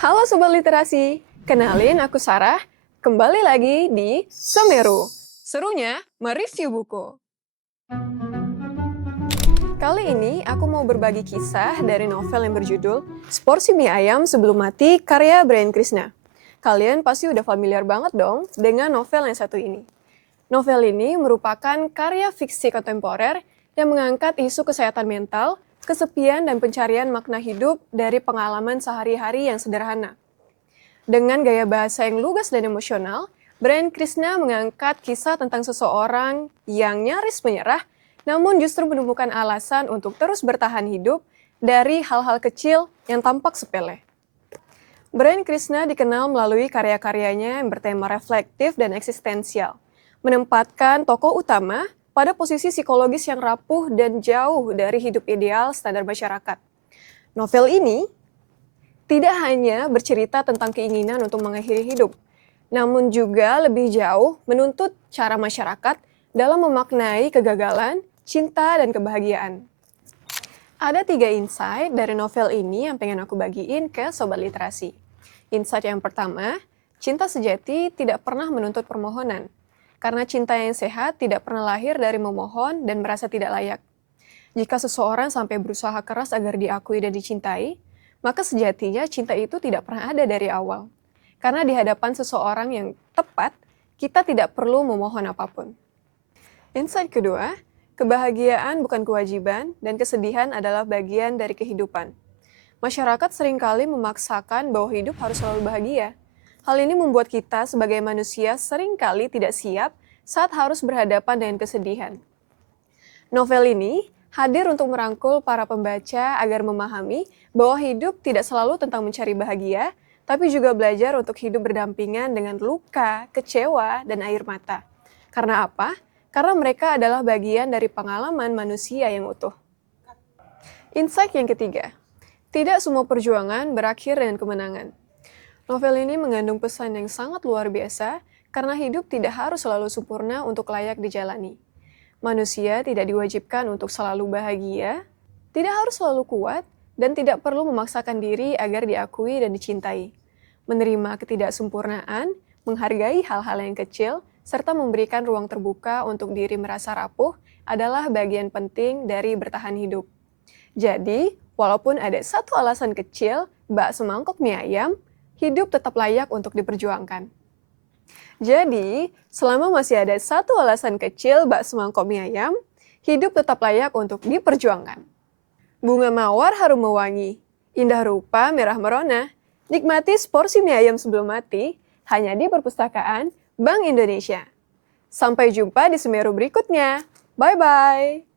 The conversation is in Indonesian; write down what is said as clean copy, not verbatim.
Halo Sobat Literasi, kenalin aku Sarah, kembali lagi di Semeru. Serunya mereview buku. Kali ini aku mau berbagi kisah dari novel yang berjudul Seporsi Mie Ayam Sebelum Mati karya Brian Krishna. Kalian pasti udah familiar banget dong dengan novel yang satu ini. Novel ini merupakan karya fiksi kontemporer yang mengangkat isu kesehatan mental, kesepian, dan pencarian makna hidup dari pengalaman sehari-hari yang sederhana. Dengan gaya bahasa yang lugas dan emosional, Brian Krishna mengangkat kisah tentang seseorang yang nyaris menyerah, namun justru menemukan alasan untuk terus bertahan hidup dari hal-hal kecil yang tampak sepele. Brian Krishna dikenal melalui karya-karyanya yang bertema reflektif dan eksistensial, menempatkan tokoh utama pada posisi psikologis yang rapuh dan jauh dari hidup ideal standar masyarakat. Novel ini tidak hanya bercerita tentang keinginan untuk mengakhiri hidup, namun juga lebih jauh menuntut cara masyarakat dalam memaknai kegagalan, cinta, dan kebahagiaan. Ada 3 insight dari novel ini yang pengen aku bagiin ke Sobat Literasi. Insight yang pertama, cinta sejati tidak pernah menuntut permohonan. Karena cinta yang sehat tidak pernah lahir dari memohon dan merasa tidak layak. Jika seseorang sampai berusaha keras agar diakui dan dicintai, maka sejatinya cinta itu tidak pernah ada dari awal. Karena di hadapan seseorang yang tepat, kita tidak perlu memohon apapun. Insight kedua, kebahagiaan bukan kewajiban dan kesedihan adalah bagian dari kehidupan. Masyarakat seringkali memaksakan bahwa hidup harus selalu bahagia. Hal ini membuat kita sebagai manusia seringkali tidak siap saat harus berhadapan dengan kesedihan. Novel ini hadir untuk merangkul para pembaca agar memahami bahwa hidup tidak selalu tentang mencari bahagia, tapi juga belajar untuk hidup berdampingan dengan luka, kecewa, dan air mata. Karena apa? Karena mereka adalah bagian dari pengalaman manusia yang utuh. Insight yang ketiga, tidak semua perjuangan berakhir dengan kemenangan. Novel ini mengandung pesan yang sangat luar biasa karena hidup tidak harus selalu sempurna untuk layak dijalani. Manusia tidak diwajibkan untuk selalu bahagia, tidak harus selalu kuat, dan tidak perlu memaksakan diri agar diakui dan dicintai. Menerima ketidaksempurnaan, menghargai hal-hal yang kecil, serta memberikan ruang terbuka untuk diri merasa rapuh adalah bagian penting dari bertahan hidup. Jadi, walaupun ada satu alasan kecil, bak semangkok mie ayam, hidup tetap layak untuk diperjuangkan. Jadi, selama masih ada satu alasan kecil bak semangkok mie ayam, hidup tetap layak untuk diperjuangkan. Bunga mawar harum mewangi, indah rupa merah merona, nikmati seporsi mie ayam sebelum mati, hanya di Perpustakaan Bank Indonesia. Sampai jumpa di Semeru berikutnya. Bye-bye!